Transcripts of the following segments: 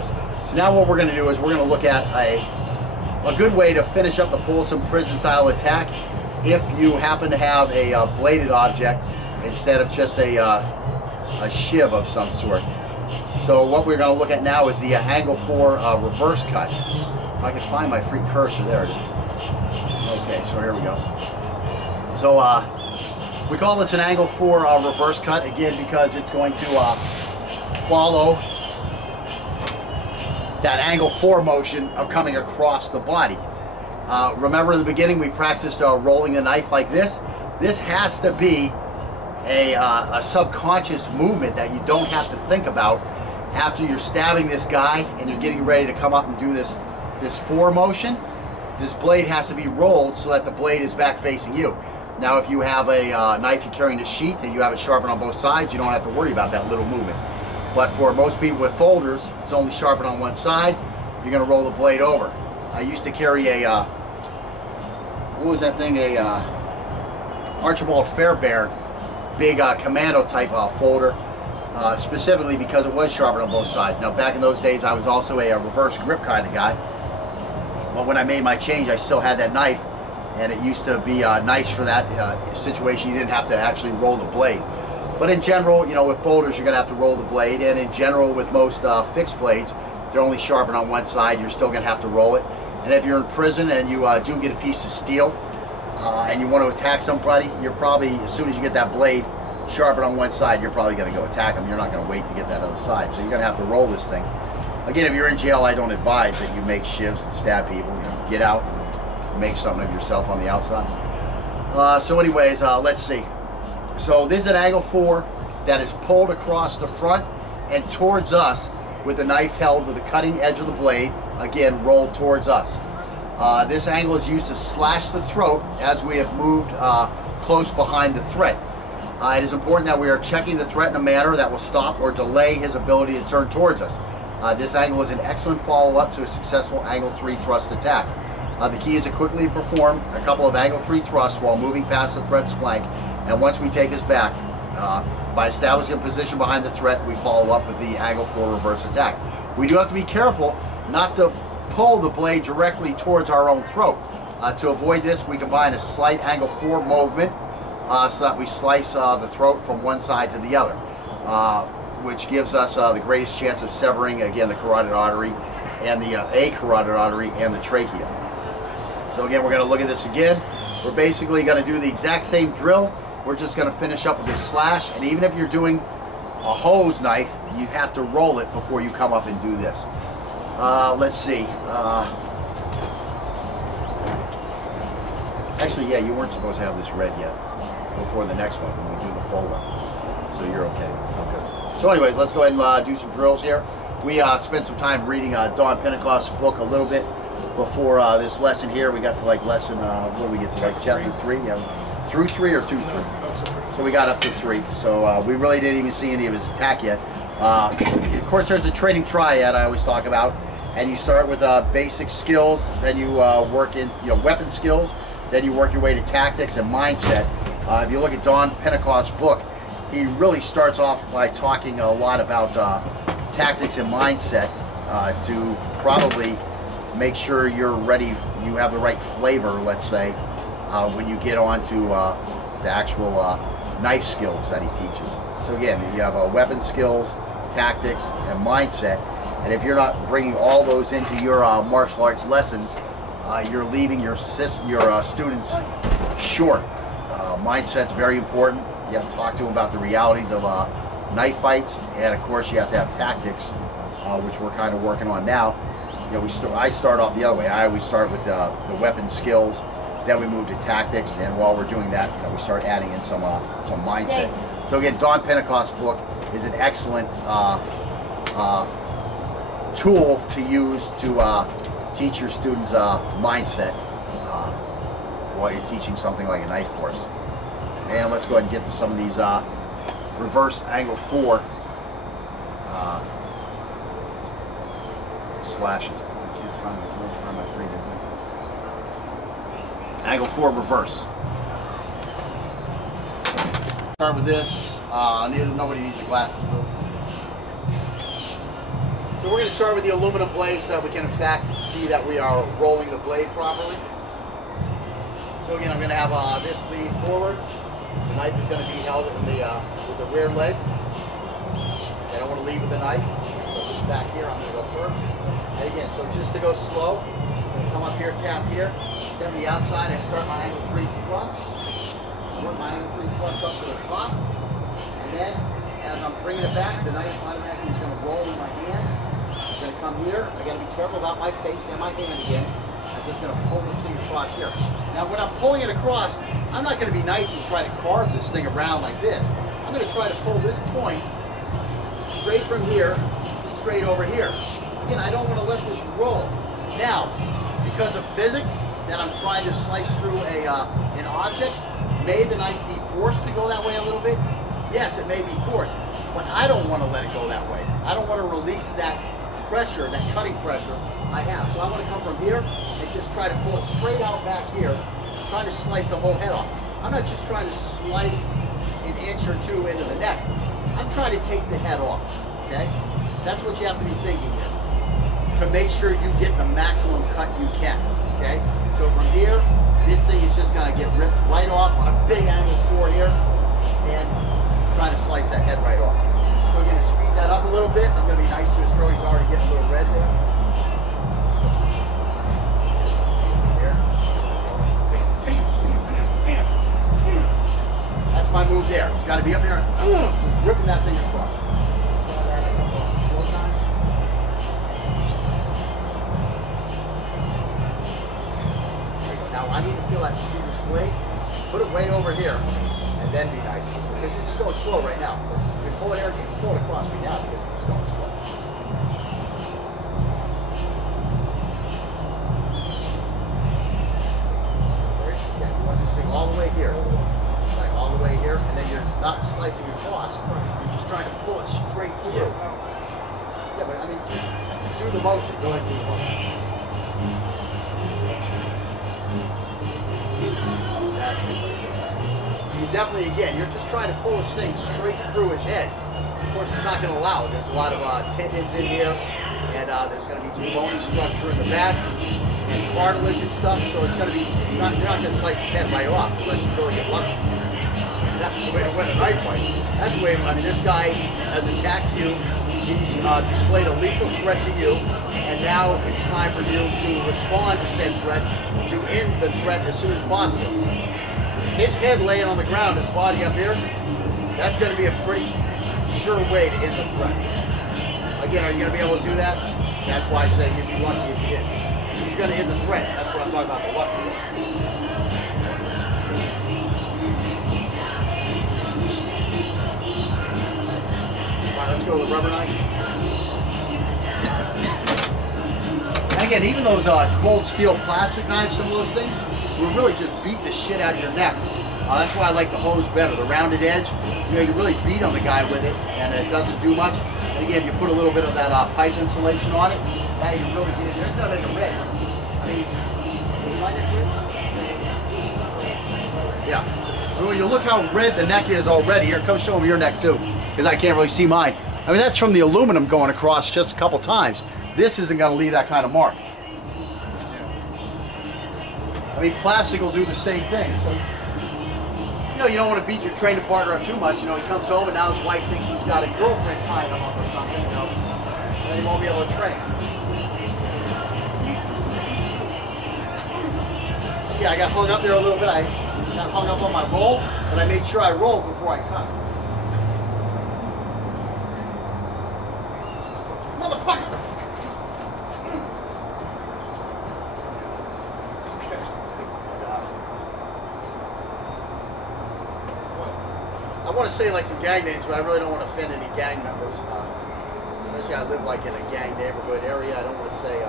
So now what we're going to do is we're going to look at a good way to finish up the Folsom prison style attack if you happen to have a bladed object instead of just a shiv of some sort. So what we're going to look at now is the angle 4 reverse cut. If I can find my free cursor, there it is. Okay, so here we go. So we call this an angle 4 reverse cut, again, because it's going to follow that angle 4 motion of coming across the body. Remember in the beginning we practiced rolling the knife like this? This has to be a subconscious movement that you don't have to think about after you're stabbing this guy and you're getting ready to come up and do this 4 motion. This blade has to be rolled so that the blade is back facing you. Now if you have a knife you're carrying a sheath and you have it sharpened on both sides, you don't have to worry about that little movement. But for most people with folders, it's only sharpened on one side. You're going to roll the blade over. I used to carry a, what was that thing? A Archibald Fairbairn, big commando type folder, specifically because it was sharpened on both sides. Now back in those days I was also a reverse grip kind of guy. But when I made my change, I still had that knife, and it used to be nice for that situation. You didn't have to actually roll the blade. But in general, you know, with folders, you're going to have to roll the blade. And in general, with most fixed blades, they're only sharpened on one side. You're still going to have to roll it. And if you're in prison and you do get a piece of steel and you want to attack somebody, you're probably, as soon as you get that blade sharpened on one side, you're probably going to go attack them. You're not going to wait to get that other side. So you're going to have to roll this thing. Again, if you're in jail, I don't advise that you make shivs and stab people. You know, get out and make something of yourself on the outside. So anyways, let's see. So this is an angle 4 that is pulled across the front and towards us with the knife held with the cutting edge of the blade, again, rolled towards us. This angle is used to slash the throat as we have moved close behind the threat. It is important that we are checking the threat in a manner that will stop or delay his ability to turn towards us. This angle is an excellent follow-up to a successful angle 3 thrust attack. The key is to quickly perform a couple of angle 3 thrusts while moving past the threat's flank, and once we take his back, by establishing a position behind the threat, we follow up with the angle 4 reverse attack. We do have to be careful not to pull the blade directly towards our own throat. To avoid this, we combine a slight angle 4 movement so that we slice the throat from one side to the other, which gives us the greatest chance of severing, again, the carotid artery and the carotid artery and the trachea. So again, we're going to look at this again. We're basically going to do the exact same drill. We're just going to finish up with this slash, and even if you're doing a hose knife, you have to roll it before you come up and do this. Let's see. Actually, yeah, you weren't supposed to have this red yet. Before the next one when we do the folder. So you're okay. Okay. So anyways, let's go ahead and do some drills here. We spent some time reading Don Pentecost's book a little bit before this lesson here. We got to like lesson, what do we get to, like chapter 3? Yeah. Through 3 or 2-3? So we got up to 3. So we really didn't even see any of his attack yet. Of course, there's a training triad I always talk about, and you start with basic skills, then you work in weapon skills, then you work your way to tactics and mindset. If you look at Don Pentecost's book, he really starts off by talking a lot about tactics and mindset to probably make sure you're ready, you have the right flavor, let's say, when you get on to the actual knife skills that he teaches. So again, you have weapon skills, tactics, and mindset. And if you're not bringing all those into your martial arts lessons, you're leaving your students short. Mindset's very important. You have to talk to them about the realities of knife fights, and of course you have to have tactics, which we're kind of working on now. I start off the other way. I always start with the weapon skills, then we move to tactics, and while we're doing that, we start adding in some mindset. So again, Don Pentecost's book is an excellent tool to use to teach your students mindset while you're teaching something like a knife course. And let's go ahead and get to some of these reverse angle 4 slashes. I can't find my freedom. Angle 4 reverse. Start with this. Nobody needs your glasses. So we're going to start with the aluminum blade so that we can in fact see that we are rolling the blade properly. So again, I'm going to have this lead forward. The knife is going to be held in the with the rear leg. I don't want to lead with the knife. So just back here, I'm going to go first. And again, so just to go slow, I'm going to come up here, tap here, step to the outside, I start my angle 3 thrust. Work my angle 3 thrust up to the top. And then, as I'm bringing it back, the knife automatically is going to roll in my hand. It's going to come here. I got to be careful about my face and my hand again. I'm just going to pull this thing across here. Now, when I'm pulling it across, I'm not going to be nice and try to carve this thing around like this. I'm going to try to pull this point straight from here to straight over here. Again, I don't want to let this roll. Now, because of physics, that I'm trying to slice through an object, may the knife be forced to go that way a little bit? Yes, it may be forced, but I don't want to let it go that way. I don't want to release that pressure, that cutting pressure I have. So I want to come from here and just try to pull it straight out back here, trying to slice the whole head off. I'm not just trying to slice an inch or two into the neck. I'm trying to take the head off, okay? That's what you have to be thinking here, to make sure you get the maximum cut you can, okay? So from here, this thing is just gonna get ripped right off on a big angle 4 here, and trying to slice that head right off. So again, to speed that up a little bit, I'm gonna be nice to his throat. He's already getting a little red there. That's my move there. It's gotta be up there, ripping that thing across. Slow time. Now I need to feel like you see this blade, put it way over here, and then be nice. Because you're just going slow right now. You can pull it here, you can pull it across me now because you're just going slow. Yeah, you want this thing all the way here. Like all the way here, and then you're not slicing across. You're just trying to pull it straight through. Yeah, but I mean, just do the motion. Go ahead and do the motion. So you definitely, again, you're just trying to pull this thing straight through his head. Of course, it's not going to allow it. There's a lot of tendons in here, and there's going to be some bony structure in the back, and cartilage and stuff. So it's going to be, you're not going to slice his head right off unless you really get lucky. That's the way to win a knife fight. That's the way. I mean, this guy has attacked you. He's displayed a lethal threat to you, and now it's time for you to respond to said threat, to end the threat as soon as possible. His head laying on the ground, his body up here, that's going to be a pretty sure way to end the threat. Again, are you going to be able to do that? That's why I say you'd be lucky if you did. He's going to end the threat. That's what I'm talking about, the luck. Let's go with the rubber knife. Again, even those cold steel plastic knives, some of those things, will really just beat the shit out of your neck. That's why I like the hose better. The rounded edge, you know, you really beat on the guy with it, and it doesn't do much. And again, you put a little bit of that pipe insulation on it, now you really get in there. It's not like a red. I mean, yeah. When you look how red the neck is already, here, come show them your neck too, because I can't really see mine. I mean, that's from the aluminum going across just a couple times. This isn't going to leave that kind of mark. I mean, plastic will do the same thing. So, you know, you don't want to beat your training partner up too much. You know, he comes home and now his wife thinks he's got a girlfriend tying him up or something, you know, and then he won't be able to train. Yeah, I got hung up there a little bit. I got hung up on my roll, but I made sure I rolled before I cut. Motherfucker! I want to say like some gang names, but I really don't want to offend any gang members. Especially I live like in a gang neighborhood area. I don't want to say,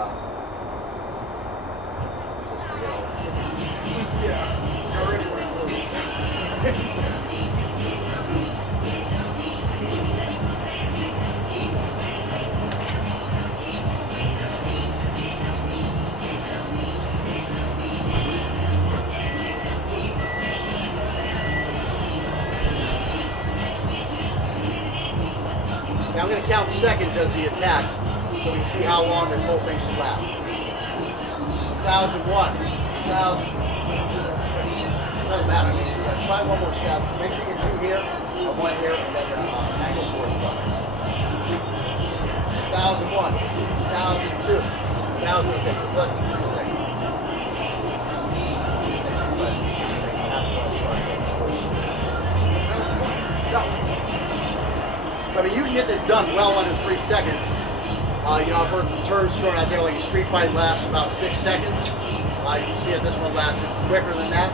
Now I'm going to count seconds as he attacks. So we see how long this whole thing should last. 2001, 2000. Doesn't matter. I mean, try one more step. Make sure you get 2 here, one here, and then angle forward. 2001, 2002, 2000. Okay, so less than 3 seconds. So I mean, you can get this done well under 3 seconds. You know, I've heard turns short out there, like a street fight lasts about 6 seconds. You can see that this one lasted quicker than that.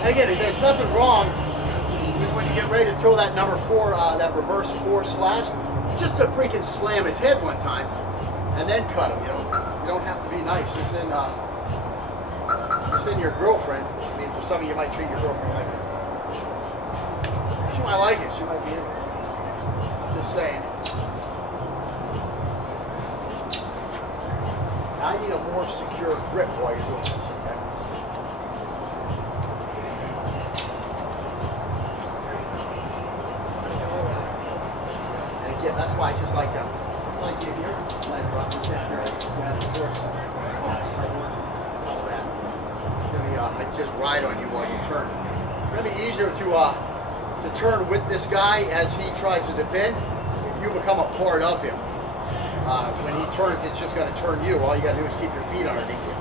And again, there's nothing wrong with when you get ready to throw that number 4, that reverse 4 slash, just to freaking slam his head one time and then cut him. You know, you don't have to be nice. Just in your girlfriend. I mean, for some of you might treat your girlfriend like that. She might like it. She might be in it. Just saying. I need a more secure grip while you're doing this. Okay? And again, that's why I just like to. It's like you here. Like drop this down here. Like just ride on you while you turn. It's going to be easier to turn with this guy as he tries to defend if you become a part of him. When he turns, it's just going to turn you. All you got to do is keep your feet underneath you.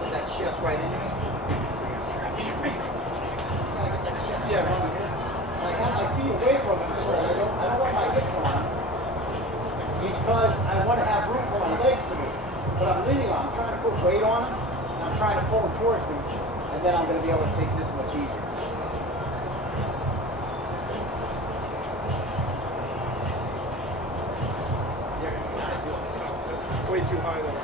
Put that chest right in there. Yeah, I have my feet away from him, so I don't want my hips on him. Because I want to have room for my legs to move. But I'm leaning on, I'm trying to put weight on him, and I'm trying to pull him towards me, and then I'm going to be able to take this much easier. That's way too high though.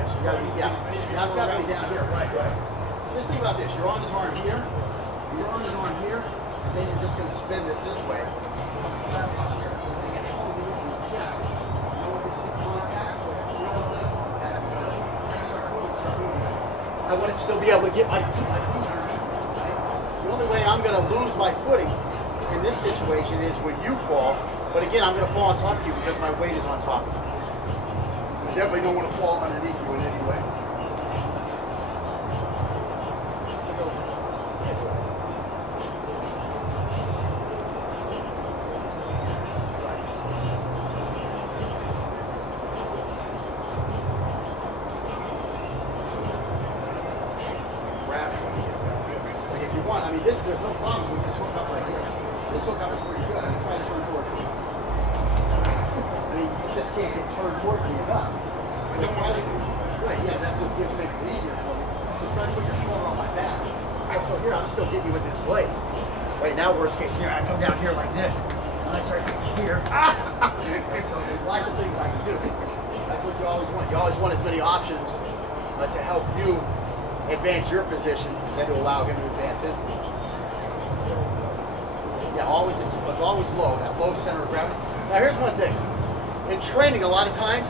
Yes, you got to be, I'm definitely down here, right. Just think about this, your arm is on here, your arm is on here, and then you're just going to spin this way. I want to still be able to get my feet underneath. The only way I'm going to lose my footing in this situation is when you fall. But again, I'm going to fall on top of you because my weight is on top of you. I definitely don't want to fall underneath you in any way. I mean, there's no problems with this hook up right here. This hook up is pretty good. I mean, try to turn towards me. I mean, you just can't get turned towards me enough. Right, yeah, that just makes it easier for me. So try to put your shoulder on my back. Also here, I'm still getting you with this blade. Right now, worst case scenario, I come down here like this. And I start here. So there's lots of things I can do. That's what you always want. You always want as many options to help you advance your position than to allow him to advance his position. Yeah, always it's always low, that low center of gravity. Now here's one thing. In training, a lot of times,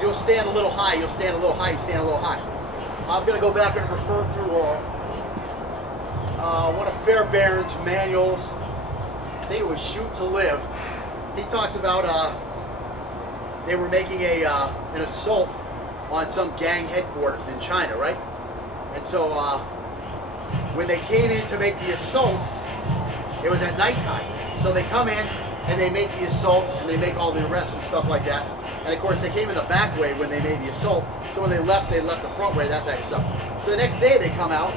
you'll stand a little high, you'll stand a little high, you stand a little high. I'm going to go back and refer to one of Fairbairn's manuals. I think it was Shoot to Live. He talks about they were making an assault on some gang headquarters in China, right? And so when they came in to make the assault, it was at nighttime. So they come in and they make the assault and they make all the arrests and stuff like that. And of course they came in the back way when they made the assault. So when they left the front way, that type of stuff. So the next day they come out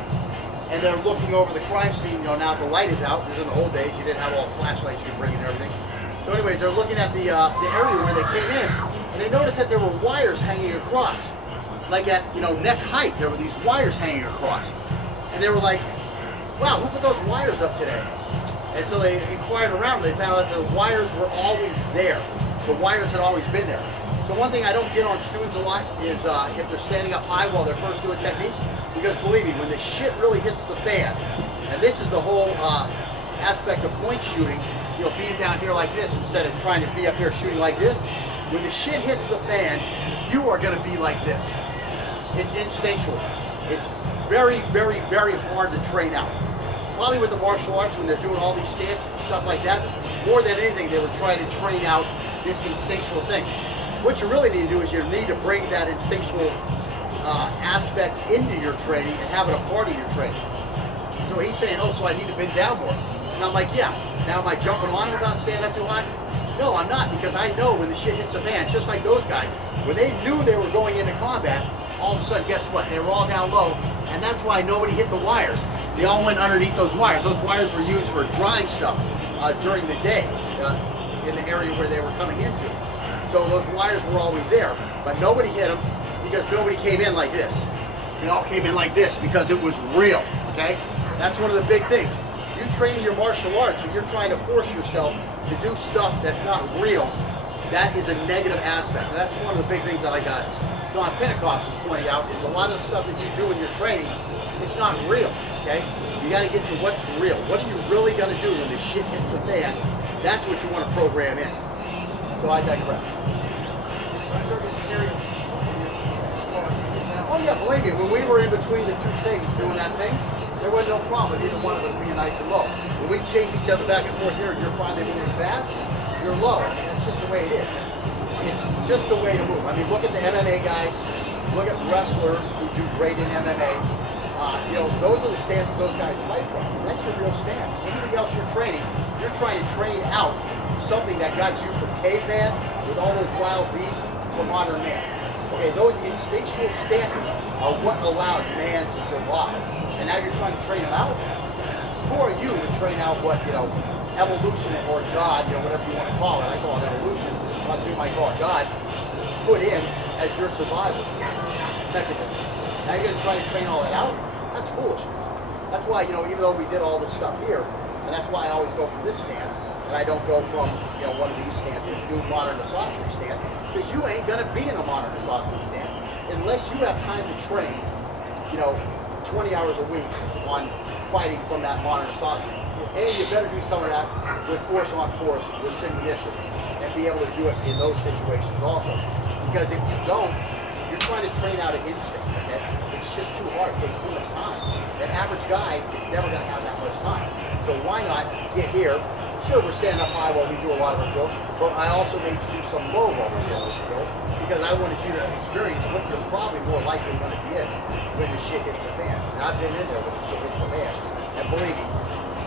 and they're looking over the crime scene. You know, now the light is out. Because in the old days you didn't have all flashlights you could bring and everything. So anyways, they're looking at the area where they came in, and they noticed that there were wires hanging across. Like at, you know, neck height, there were these wires hanging across. And they were like, wow, who put those wires up today? And so they inquired around, they found out that the wires were always there. The wires had always been there. So one thing I don't get on students a lot is if they're standing up high while they're first doing techniques, because believe me, when the shit really hits the fan, and this is the whole aspect of point shooting, you know, being down here like this instead of trying to be up here shooting like this, when the shit hits the fan, you are going to be like this. It's instinctual. It's very, very, very hard to train out. Probably with the martial arts, when they're doing all these stances and stuff like that, more than anything, they were trying to train out this instinctual thing. What you really need to do is you need to bring that instinctual aspect into your training and have it a part of your training. So he's saying, oh, so I need to bend down more. And I'm like, yeah. Now am I jumping on him about standing up too high? No, I'm not, because I know when the shit hits a fan, just like those guys, when they knew they were going into combat, all of a sudden, guess what? They were all down low, and that's why nobody hit the wires. They all went underneath those wires. Those wires were used for drying stuff during the day in the area where they were coming into. So those wires were always there, but nobody hit them because nobody came in like this. They all came in like this because it was real, okay? That's one of the big things. You training your martial arts and you're trying to force yourself to do stuff that's not real, that is a negative aspect. And that's one of the big things that I got John Pentecost was pointing out, is a lot of the stuff that you do in your training, it's not real, okay? You got to get to what's real. What are you really going to do when the shit hits the fan? That's what you want to program in. So I digress. Oh yeah, believe me, when we were in between the two things doing that thing, there wasn't no problem with either one of us being nice and low. When we chase each other back and forth here and you're finally moving fast, you're low. I mean, it's just the way it is. It's just the way to move. I mean, look at the MMA guys, look at wrestlers who do great in MMA. You know, those are the stances those guys fight from. That's your real stance. Anything else you're training, you're trying to train out something that got you from caveman with all those wild beasts to modern man. Okay, those instinctual stances are what allowed man to survive. And now you're trying to train them out? Who are you to train out what, you know, evolution or God, you know, whatever you want to call it. I call it evolution. Lots of people might call it God. Put in as your survival mechanism. Now you're going to try to train all that out? That's foolishness. That's why, you know, even though we did all this stuff here, and that's why I always go from this stance, and I don't go from, you know, one of these stances, do modern isosceles stance, because you ain't going to be in a modern isosceles stance unless you have time to train, you know, 20 hours a week on fighting from that modern isosceles. And you better do some of that with force on force, with sinuation, and be able to do it in those situations also. Because if you don't, you're trying to train out of instinct, okay? It's just too hard, it takes too much time. An average guy is never going to have that much time. So why not get here? Sure, we're standing up high while we do a lot of our drills, but I also made you do some low while we're doing those drills, because I wanted you to experience what you're probably more likely going to be in when the shit hits the fan. And I've been in there when the shit hits the fan. And believe me,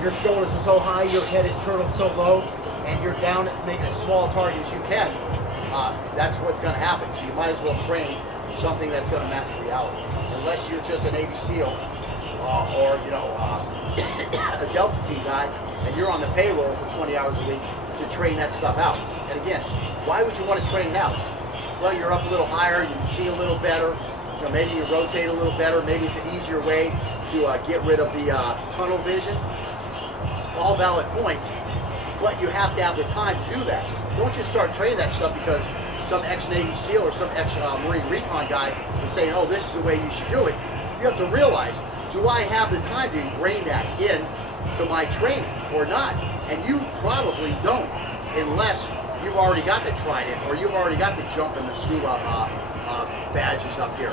your shoulders are so high, your head is turtled so low, and you're down at making as small a target as you can. That's what's going to happen. So you might as well train something that's going to match reality. Unless you're just a Navy SEAL or, you know, a Delta Team guy, and you're on the payroll for 20 hours a week to train that stuff out. And again, why would you want to train it out? Well, you're up a little higher, you can see a little better, you know, maybe you rotate a little better, maybe it's an easier way to get rid of the tunnel vision. All valid points, but you have to have the time to do that. Don't just start training that stuff because some ex-Navy SEAL or some ex-Marine Recon guy is saying, oh, this is the way you should do it. You have to realize, do I have the time to ingrain that in to my training or not? And you probably don't, unless you've already got the trident or you've already got the jump and the scuba badges up here.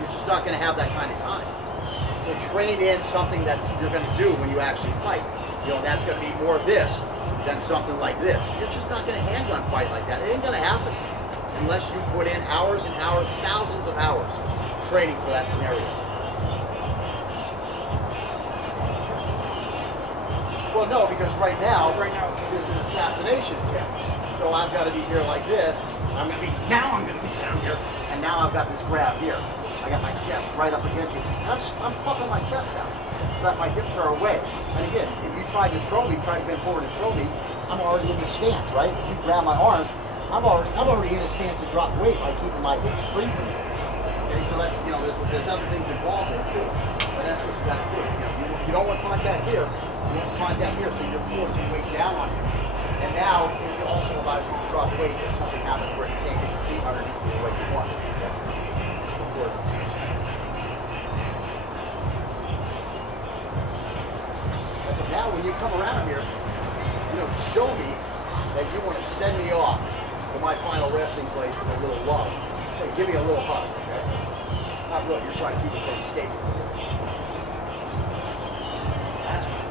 You're just not going to have that kind of time. So train in something that you're going to do when you actually fight. You know, that's going to be more of this than something like this. You're just not going to handgun fight like that. It ain't going to happen unless you put in hours and hours, thousands of hours training for that scenario. Well, no, because right now there's an assassination attempt. So I've got to be here like this. Now I'm going to be down here, and now I've got this grab here. I got my chest right up against you. And I'm puffing my chest out so that my hips are away. And again, if you try to throw me, try to bend forward and throw me, I'm already in the stance, right? If you grab my arms, I'm already in a stance to drop weight by keeping my hips free from you. Okay, so that's, you know, there's other things involved there too. But that's what you got to do. You know, you don't want contact here. You want contact here, so you're forcing weight down on you. And now it also allows you to drop weight if something happens where you can't get your feet underneath the way you want. Okay? So now when you come around here, you know, show me that you want to send me off to my final resting place with a little love. Hey, give me a little hug, okay? Not really, you're trying to keep it from escaping.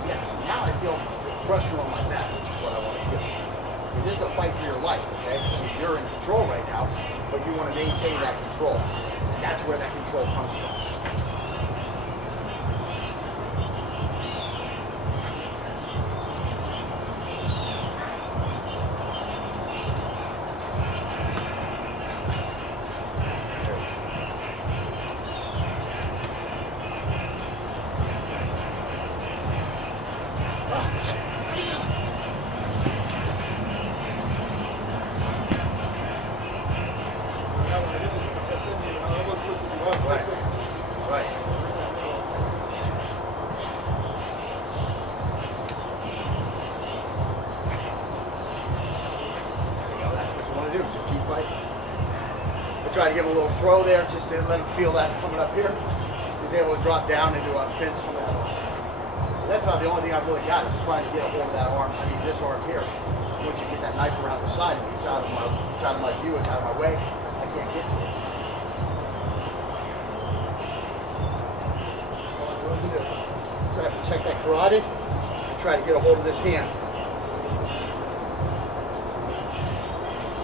Yes, now I feel pressure on my back, which is what I want to feel. So this is a fight for your life, okay? I mean, you're in control right now, but you want to maintain that control. And that's where that control comes from. Try to give him a little throw there, just to let him feel that coming up here. He's able to drop down into a fence from that arm. That's about the only thing I've really got, is trying to get a hold of that arm. I mean, this arm here. Once you get that knife around the side of me, it's out of my view, it's out of my way. I can't get to it. Try to protect that carotid and try to get a hold of this hand.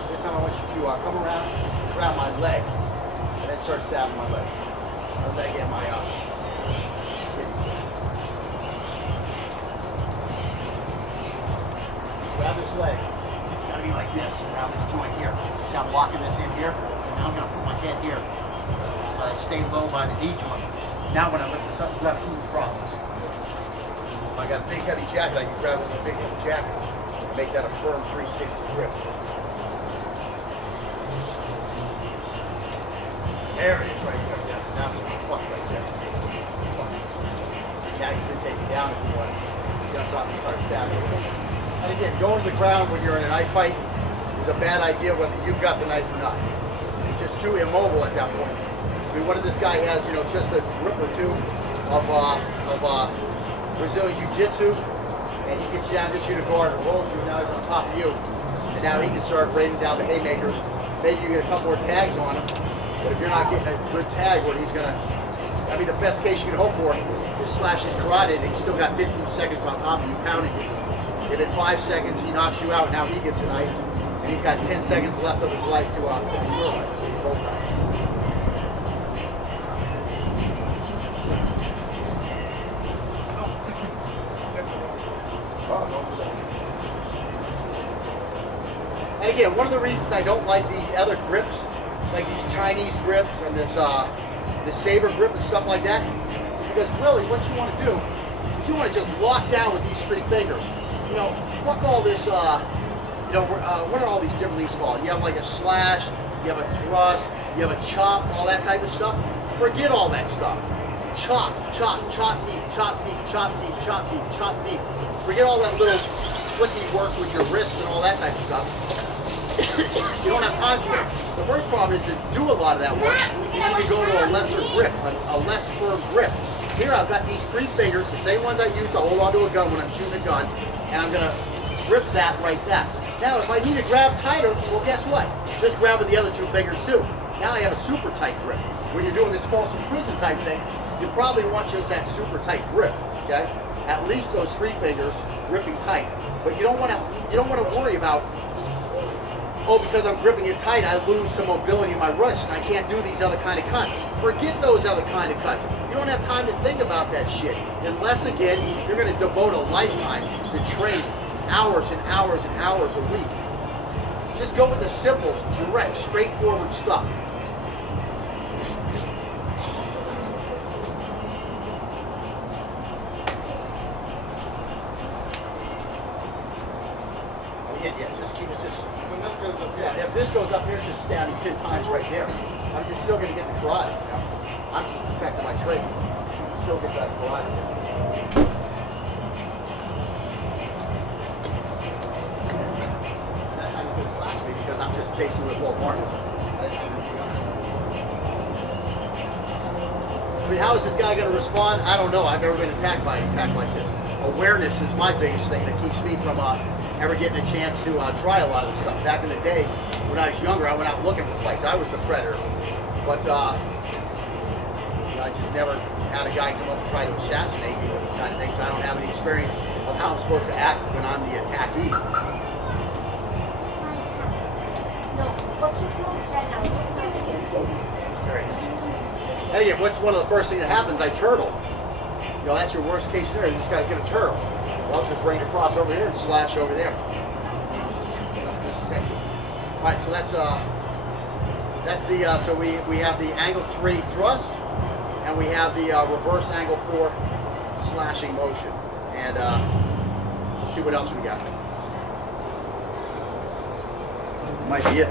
This time I want you to come around my leg and then start stabbing my leg. My leg and my kidney. Grab this leg. It's got to be like this around this joint here. See, I'm locking this in here, and now I'm going to put my head here so I stay low by the knee joint. Now when I lift this up, you have huge problems. If I got a big heavy jacket, I can grab it with a big heavy jacket and make that a firm 360 grip. There it is right there. Yeah, now some fuck right there. Now you can take it down if you want. You jump off and start stabbing. And again, going to the ground when you're in a knife fight is a bad idea whether you've got the knife or not. You're just too immobile at that point. I mean, what if this guy has, you know, just a grip or two of Brazilian jiu-jitsu, and he gets you down, gets you to guard, and rolls you, now he's on top of you, and now he can start raining down the haymakers. Maybe you get a couple more tags on him. But if you're not getting a good tag where he's gonna, I mean, the best case you can hope for is slash his carotid and he's still got 15 seconds on top of you, pounding you. If in 5 seconds he knocks you out, now he gets a knife, and he's got 10 seconds left of his life to finish your life. And again, one of the reasons I don't like these other grips, like these Chinese grips and this saber grip and stuff like that, because really what you want to do is you want to just lock down with these 3 fingers. You know, fuck all this, you know, what are all these different things called? You have like a slash, you have a thrust, you have a chop, all that type of stuff. Forget all that stuff. Chop, chop, chop deep, chop deep, chop deep, chop deep, chop deep. Forget all that little flicky work with your wrists and all that type of stuff. You don't have time for it. The first problem is to do a lot of that work. You need to go to a lesser grip, a less firm grip. Here I've got these 3 fingers, the same ones I use to hold onto a gun when I'm shooting a gun, and I'm going to grip that right there. Now if I need to grab tighter, well guess what? Just grab with the other 2 fingers too. Now I have a super tight grip. When you're doing this false prison type thing, you probably want just that super tight grip, okay? At least those 3 fingers gripping tight. But you don't want to worry about, oh, because I'm gripping it tight, I lose some mobility in my wrist and I can't do these other kind of cuts. Forget those other kind of cuts. You don't have time to think about that shit. Unless, again, you're going to devote a lifetime to training, hours and hours and hours a week. Just go with the simple, direct, straightforward stuff. Yeah, just keep it just. When this goes up here. Yeah, if this goes up here, just stand 10 times right there. I'm just still going to get the carotid. You know? I'm just protecting my trade. You still get that carotid. That time you could slash me because I'm just chasing with Walt Marcus. I mean, how is this guy going to respond? I don't know. I've never been attacked by an attack like this. Awareness is my biggest thing that keeps me from ever getting a chance to try a lot of this stuff. Back in the day, when I was younger, I went out looking for fights. I was the predator. But never had a guy come up and try to assassinate me with this kind of thing, so I don't have any experience of how I'm supposed to act when I'm the attackee. No, what's your clothes right now? And again, what's one of the first things that happens? I turtle. You know, that's your worst case scenario. You just got to get a turtle. Well, just bring it across over here and slash over there. All right, so that's the so we have the angle 3 thrust, and we have the reverse angle 4 slashing motion. And let's see what else we got. Might be it.